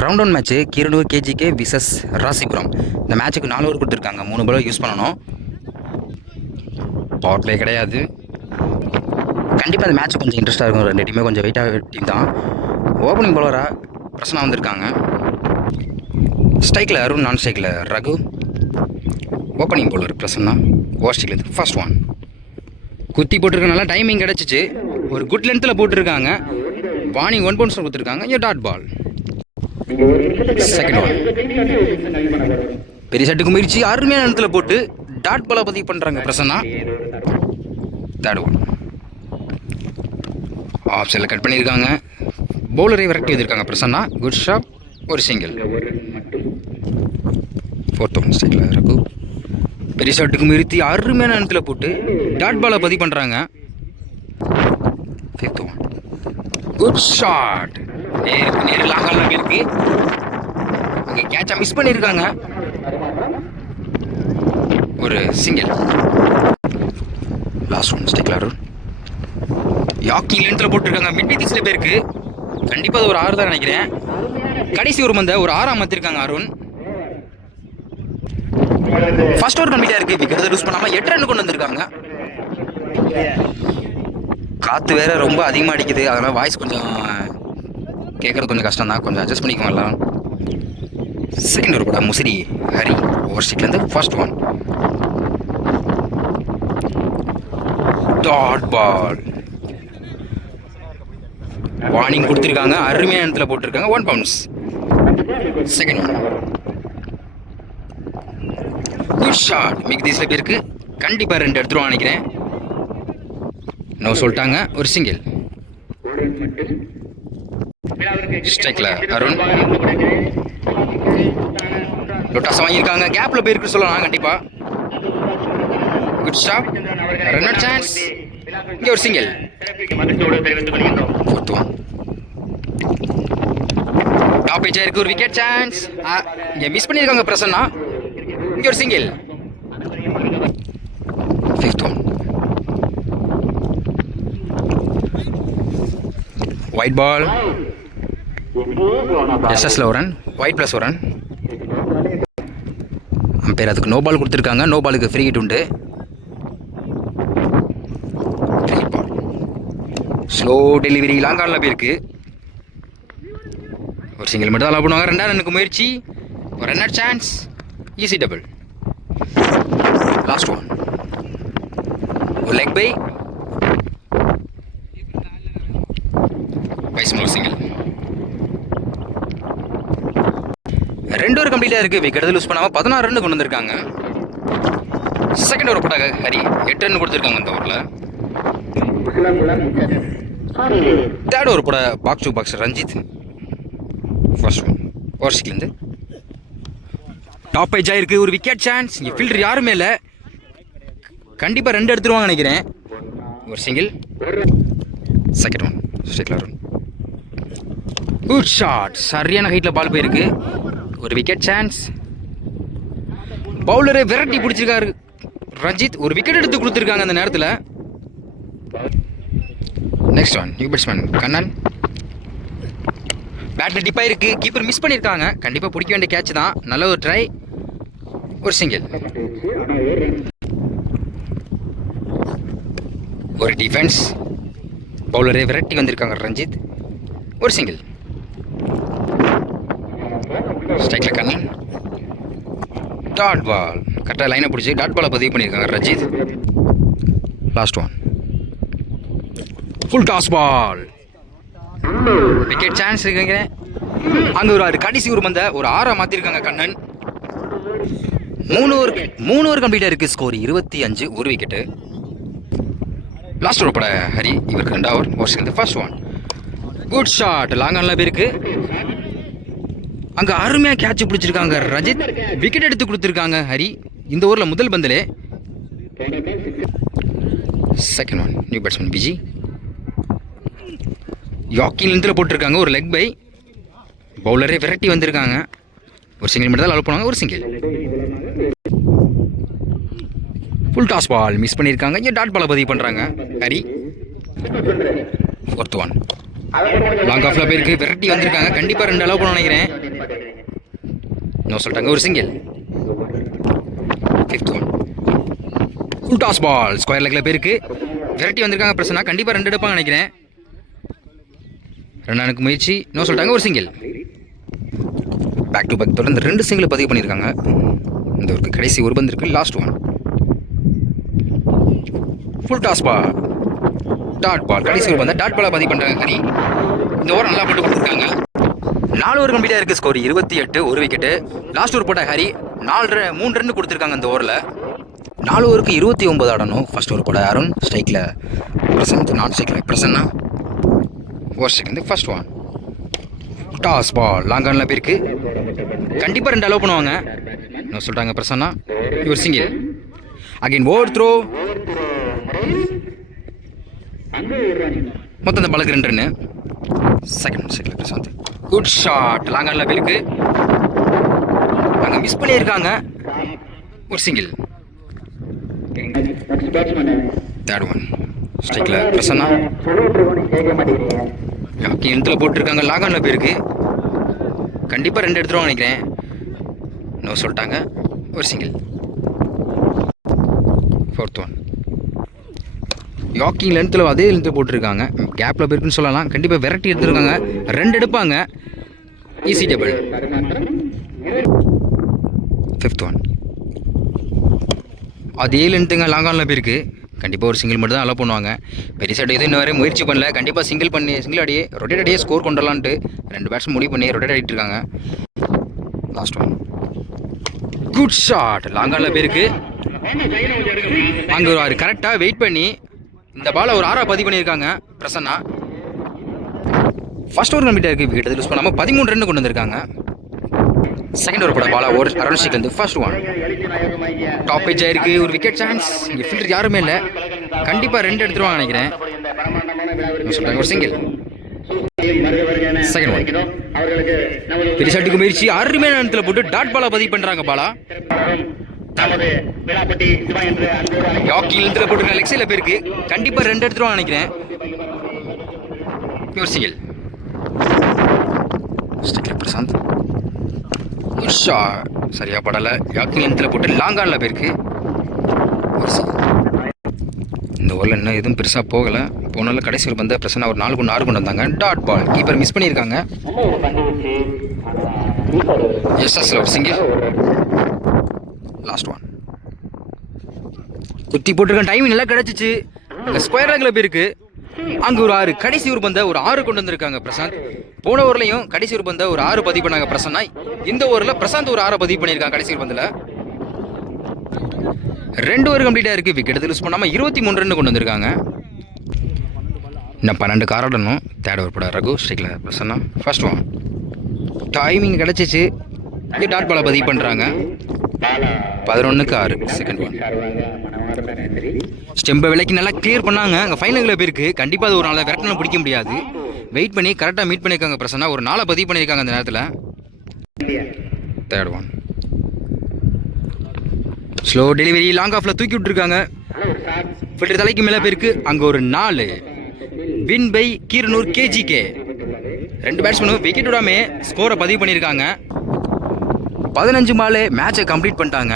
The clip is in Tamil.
Round one match Keeranur KGK versus Rasipuram. இந்த மேட்ச்சுக்கு 4 ஓவர் கொடுத்துருக்காங்க. 3 பால் யூஸ் பண்ணணும். பவர் பிளே கிடையாது. கண்டிப்பாக இந்த மேட்ச் கொஞ்சம் இன்ட்ரெஸ்ட்டாக இருக்கும். 2 டீமே கொஞ்சம் வெயிட்டாக டீம் தான். ஓப்பனிங் பவுலராக பிரசனா வந்திருக்காங்க. ஸ்ட்ரைக்கில் அருண், நான் ஸ்ட்ரைக்கில் Raghu. Opening bowler Prasanna. Over ஸ்ட்ரைக்கில் ஃபர்ஸ்ட் ஒன் குத்தி போட்டிருக்கனால டைமிங் கிடச்சிச்சு. ஒரு குட் லென்த்தில் போட்டிருக்காங்க. வார்னிங் 1 பவுன்ஸ் கொடுத்துருக்காங்க. Dot ball. செகண்ட் ஒன் பெரிய சட்டுக்கு முயற்சி அருமையான இடத்துல போட்டு டாட் பாலை பதிவு பண்ணுறாங்க பிரசன்னா. தேர்ட் ஒன் ஆஃப் சைடில் கட் பண்ணியிருக்காங்க. பவுலரை விரட்டி வந்திருக்காங்க பிரசன்னா. குட் ஷாட், ஒரு சிங்கிள். ஃபோர்த் ஒன் ஸ்ட்ரைக்கில் ரகு. பெரிய ஷாட்டுக்கு முயற்சி அருமையான இடத்துல போட்டு டாட் பாலை பதிவு பண்ணுறாங்க. Fifth one good shot. நேரு லாங்கால இருக்கு. அங்கே கேட்சா மிஸ் பண்ணியிருக்காங்க. ஒரு சிங்கிள். லாஸ்ட் ஒன் ஸ்ட்ரைக்கில் அருண். யாக்கிங் லென்த்தில் போட்டிருக்காங்க. மிட் விக்கெட்ஸில் பேருக்கு கண்டிப்பாக அது ஒரு 6 தான் நினைக்கிறேன். கடைசி ஒரு மந்த ஒரு 6 மாற்றிருக்காங்க அருண். ஃபர்ஸ்ட் ஓவர் கம்ப்ளீட்டாக இருக்குது. விக்கெட் யூஸ் பண்ணாமல் 8 ரன் கொண்டு வந்திருக்காங்க. காற்று வேற ரொம்ப அதிகமாக அடிக்குது. அதனால் வாய்ஸ் கொஞ்சம் கேட்குறது கொஞ்சம் கஷ்டம் தான். கொஞ்சம் அட்ஜஸ்ட் பண்ணிக்கோங்க எல்லாம். செகண்ட் ஓவர் கூட முசிறி ஹரி. ஓவர் ஸ்ட்ரைக்லேருந்து first one dot ball. Warning கொடுத்துருக்காங்க. அருமையான இடத்துல போட்டிருக்காங்க. 1 bounce. Second one good shot. மிக்தீஸில் பேருக்கு கண்டிப்பாக 2 எடுத்துருவான் நினைக்கிறேன். நோ சொல்லிட்டாங்க. ஒரு சிங்கிள். ஸ்ட்ரைக்கில் அருண். லொட்டாஸ் வாங்கியிருக்காங்க. கேப்பில் போயிருக்கு சொல்லலாம் கண்டிப்பாக. Good shot. Runner chance. இங்கே ஒரு single. Fourth one top edge ஆயிருக்கு. ஒரு விக்கெட் சான்ஸ். இங்கே மிஸ் பண்ணியிருக்காங்க பிரசன்னா. இங்கே ஒரு single. Fifth one white ball. எஸ்எஸ்ல ஒரு ரன். ஒயிட் ப்ளஸ் ஒரு ரன். அம்பையர் அதுக்கு நோ பால் கொடுத்துருக்காங்க. நோ பாலுக்கு ஃப்ரீ ஹிட் உண்டு. ஸ்லோ டெலிவரி லாங்கானில் போயிருக்கு. ஒரு சிங்கிள் மட்டும் தான் அலோவ் பண்ணுவாங்க. 2 ரன்னுக்கு முயற்சி. ஒரு runner chance. Easy double. Last one ஒரு லெக் பை. ஒரு சிங்கிள். 2 ஓவர் கம்ப்ளீட்டாக இருக்குது. விக்கெட் லூஸ் பண்ணாமல் 16 ரன் கொண்டு வந்திருக்காங்க. செகண்ட் ஓவர் போட்டாங்க ஹரி. 8 ரன் கொடுத்துருக்காங்க இந்த ஓவரில். தேர்ட் ஓவர் போட box to box Ranjith. First one over ஸ்ட்ரைக்லேருந்து டாப் ஏஜ் ஆயிருக்கு. ஒரு விக்கெட் சான்ஸ். இங்கே ஃபீல்டர் யாருமே இல்லை. கண்டிப்பாக 2 எடுத்துருவாங்க நினைக்கிறேன். ஒரு சிங்கிள். செகண்ட் ஒன் ஸ்ட்ரைக்கில் அருண். Good shot. சரியான ஹைட்டில் பால் போயிருக்கு. ஒரு விக்கெட் சான்ஸ். பவுலரை விரட்டி பிடிச்சிருக்காரு ரஞ்சித். ஒரு விக்கெட் எடுத்து கொடுத்துருக்காங்க அந்த நேரத்தில். Next one new batsman Kannan. பேட்டில் டிப்பாக இருக்குது. கீப்பர் மிஸ் பண்ணியிருக்காங்க. கண்டிப்பாக பிடிக்க வேண்டிய கேட்ச் தான். நல்ல ஒரு ட்ரை. ஒரு சிங்கிள். ஒரு டிஃபென்ஸ். பவுலரை விரட்டி வந்திருக்காங்க ரஞ்சித். ஒரு சிங்கிள். ஸ்ட்ரைக்கில் கண்ணன். Dot ball. கரெக்டாக லைனை பிடிச்சி டாட் பாலை பதிவு பண்ணியிருக்காங்க Ranjith. Last one full toss ball. Wicket chance இருக்குங்க. அங்கே ஒரு கடைசி ஒரு மந்த ஒரு 6 மாற்றிருக்காங்க கண்ணன். 3 ஓவர் கம்ப்ளீட்டாக இருக்குது. ஸ்கோர் 25. ஒரு விக்கெட்டு. லாஸ்ட் ஓவர் பட ஹரி. இவருக்கு 2 over. Over first one good shot. லாங்கானில் போயிருக்கு. அங்கே அருமையாக கேட்ச் பிடிச்சிருக்காங்க ரஜித். விக்கெட் எடுத்து கொடுத்துருக்காங்க ஹரி இந்த ஓவரில் முதல் பந்திலே. Second one new batsman B G. Yorking லென்த்தில் போட்டிருக்காங்க. ஒரு லெக் பை. பவுலரே விரட்டி வந்திருக்காங்க. ஒரு சிங்கிள் மட்டும் தான் அலோவ் பண்ணுவாங்க. ஒரு single. Full toss ball miss பண்ணியிருக்காங்க. இங்கே டாட் பாலை பதிவு பண்ணுறாங்க ஹரி. ஃபோர்த் ஒன் லாங் ஆஃப்ல போயிருக்கு, விரட்டி வந்திருக்காங்க. கண்டிப்பாக 2 அலோவ் பண்ண நினைக்கிறேன். நோ சொல்லிட்டாங்க. ஒரு single. 5th one. Full toss ball square லெக்கில் போயிருக்கு, விரட்டி வந்திருக்காங்க. பிரச்சனை கண்டிப்பாக 2 எடுப்பாங்க நினைக்கிறேன். 2 ரன்னுக்கு முயற்சி. நோ சொல்லிட்டாங்க. ஒரு சிங்கிள். பேக் டு பேக் தொடர்ந்து 2 சிங்கிள் பதிவு பண்ணியிருக்காங்க. இந்த ஒரு கடைசி ஒரு பந்து இருக்கு. Last one. Full toss ball, dot ball, கடைசி ஒரு பந்து டாட் பாலை பதிவு பண்ணுறாங்க ஹரி. இந்த ஓவர் நல்லா போட்டு கொடுத்துருக்காங்க. 4 ஓவர் கம்ப்ளீட்டாக இருக்குது. ஸ்கோர் 28, ஒரு விக்கெட்டு. லாஸ்ட் ஓவர் போட்ட ஹரி 3 ரன் கொடுத்துருக்காங்க இந்த ஓவரில். 4 ஓவருக்கு 29 ஆடணும். ஃபர்ஸ்ட் ஓவர் போட அருண், ஸ்ட்ரைக்கில் பிரசன்ட், நான் ஸ்ட்ரைக்கில் Prasanna. Over strike first one. Toss ball long ஆனில் போயிருக்கு, கண்டிப்பாக 2 அலோவ் பண்ணுவாங்க. என்ன சொல்லிட்டாங்க பிரசன்னா. ஒரு சிங்கிள். Again over throw. மொத்தம் இந்த பாலுக்கு 2 ரன்னு. செகண்ட் ஸ்ட்ரைக்கில் பிரசாந்த். குட் ஷாட் லாங் ஆனில் போயிருக்கு, அங்கே மிஸ் பண்ணியிருக்காங்க. ஒரு சிங்கிள். Third one. ஸ்ட்ரைக்கில் பிரசன்னா. எழுத்துல போட்டிருக்காங்க. லாங் ஆனில் போயிருக்கு, கண்டிப்பாக 2 எடுத்துருவாங்க நினைக்கிறேன். நோ சொல்லிட்டாங்க. ஒரு சிங்கிள். 4th one. யாக்கிங் லென்த்தில் அதே லென்த்தில் போட்டிருக்காங்க, கேப்பில் போயிருக்குன்னு சொல்லலாம். கண்டிப்பாக விரட்டி எடுத்துருக்காங்க, 2 எடுப்பாங்க. Easy table. 5th one. அதே லென்த்துங்க லாங் ஆனில் போயிருக்கு, கண்டிப்பாக ஒரு சிங்கிள் மட்டும் தான் அலோவ் பண்ணுவாங்க. பெரிய சைடு எதுவும் இன்னும் வரை முயற்சி பண்ணல. கண்டிப்பாக சிங்கிள் அடியே ரொட்டேட் அடியே ஸ்கோர் கொண்டுலான்ட்டு 2 பேட்ஸ் முடிவு பண்ணி ரொட்டேட் ஆகிட்டு இருக்காங்க. Last one. Good shot long ஆனில் போயிருக்கு, அங்கே ஒரு கரெக்டாக வெயிட் பண்ணி இந்த பாலை ஒரு 6 பதிவு பண்ணியிருக்காங்க பிரசன்னா. ஃபர்ஸ்ட் ஓவர் கம்ப்ளீட்டாக இருக்குது, விக்கெட் யூஸ் பண்ணாமல் 13 ரன் கொண்டு வந்திருக்காங்க. செகண்ட் ஓவர் போட பாலா ஒரு around first one. Top page ஆயிருக்கு, ஒரு விக்கெட் சான்ஸ். இங்கே ஃபீல்டர் யாருமே இல்லை, கண்டிப்பாக 2 எடுத்துருவாங்க நினைக்கிறேன். சொல்லிட்டாங்க. ஒரு சிங்கிள். Second one. பெரிய ஷாட்டுக்கு முயற்சி, அருமையான நேரத்தில் போட்டு டாட் பாலா பதிவு பண்ணுறாங்க. பாலா யாக்கிங் போட்டு லெக் சைடில் போயிருக்கு, கண்டிப்பாக 2 எடுத்துருவாங்க நினைக்கிறேன். ஒரு சிங்கிள். பிரசாந்த். சரியா படலை, யாக்கிங் லென்த்தில் போட்டு லாங் ஆனில் போயிருக்கு. இந்த ஓவரில் இன்னும் எதுவும் பெருசாக போகலை. போனாலும் கடைசி ஒரு பந்த பிரசன்னா ஒரு 4 கொண்டு 6 கொண்டு வந்தாங்க. டாட் பால் கீப்பர் மிஸ் பண்ணியிருக்காங்க. எஸ்எஸ்ல ஒரு சிங்கிள். Last one. குத்தி போட்டிருக்க டைமிங் நல்லா கிடச்சிச்சு. அங்கே ஸ்கொயர் லேக்கில் போயிருக்கு, அங்கே ஒரு 6. கடைசி ஒரு பந்தை ஒரு 6 கொண்டு வந்திருக்காங்க பிரசாந்த். போன ஓவர்லையும் கடைசி ஒரு பந்தை ஒரு 6 பதிவு பண்ணாங்க பிரசன்னா. இந்த ஓவரில் பிரசாந்த் ஒரு 6 பதிவு பண்ணியிருக்காங்க கடைசி ஒரு பந்தில். 2 ஓவர் கம்ப்ளீட்டாக இருக்குது, விக்கெட் யூஸ் பண்ணாமல் 23 ரன் கொண்டு வந்திருக்காங்க. இன்னும் 12 காராடணும். தேர்ட் ஓவர் போட ரகு, ஸ்ட்ரைக்கில் பிரசன்னா. First one. டைமிங் கிடச்சிச்சு, இங்கே டாட் பாலை பதிவு பண்ணுறாங்க. 11க்கு 6. Second one. ஸ்டெம்பை விலைக்கு நல்லா கிளியர் பண்ணாங்க. அங்கே ஃபைனலில் போயிருக்கு, கண்டிப்பாக அது ஒரு 4 விரட்டணும் பிடிக்க முடியாது. வெயிட் பண்ணி கரெக்டாக மீட் பண்ணியிருக்காங்க பிரசன்னா. ஒரு 4 பதிவு பண்ணியிருக்காங்க அந்த நேரத்தில். Third one. Slow delivery long ஆஃபில் தூக்கி விட்டுருக்காங்க. ஃபில்டர் தலைக்கு மேலே போயிருக்கு, அங்கே ஒரு 4. Win by Keeranur KGK. 2 பேட்ஸ்மேனும் விக்கெட் விடாமல் ஸ்கோரை பதிவு பண்ணியிருக்காங்க. 15 பால் மேட்சை கம்ப்ளீட் பண்ணிட்டாங்க.